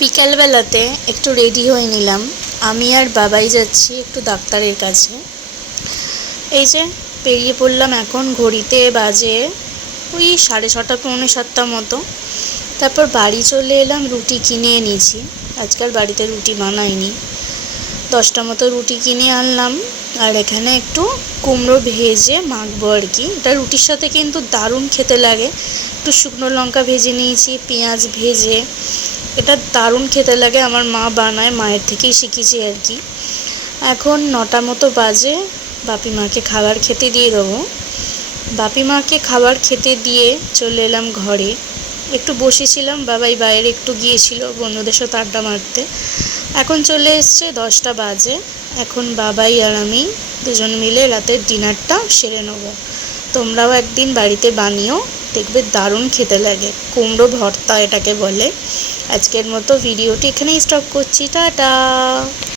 বিকালবেলাতে একটু রেডি হয়ে নিলাম। আমি আর বাবাই যাচ্ছি একটু ডাক্তারের কাছে। এই যে বেরিয়ে পড়লাম, এখন ঘড়িতে বাজে ওই 6:30 পৌনে 7টা মতো। তারপর বাড়ি চলে এলাম, রুটি কিনে এনেছি। আজকাল বাড়িতে রুটি বানাইনি। 10টা মতো রুটি কিনে আনলাম, আর এখানে একটু কুমড়ো ভেজে মাখবো আর কি। এটা রুটির সাথে কিন্তু দারুণ খেতে লাগে। একটু শুকনো লঙ্কা ভেজে নিয়েছি, পেঁয়াজ ভেজে, এটা দারুণ খেতে লাগে। আমার মা বানায়, মায়ের থেকেই শিখেছি আর কি। এখন 9টা মতো বাজে, বাপি মাকে খাবার খেতে দিয়ে দেবো। বাপি মাকে খাবার খেতে দিয়ে চলে এলাম ঘরে। একটু বসেছিলাম, বাবাই বাইরে একটু গিয়েছিল বন্ধুদের সাথে আড্ডা মারতে। এখন চলে এসছে 10টা বাজে। এখন বাবাই আর আমি দুজন মিলে রাতের ডিনারটা সেরে নেব। তোমরাও একদিন বাড়িতে বানিও, দেখবে দারুণ খেতে লাগে। কুমড়ো ভর্তা এটাকে বলে। আজকের মতো ভিডিওটি এখানেই স্টপ করছি। টাটা।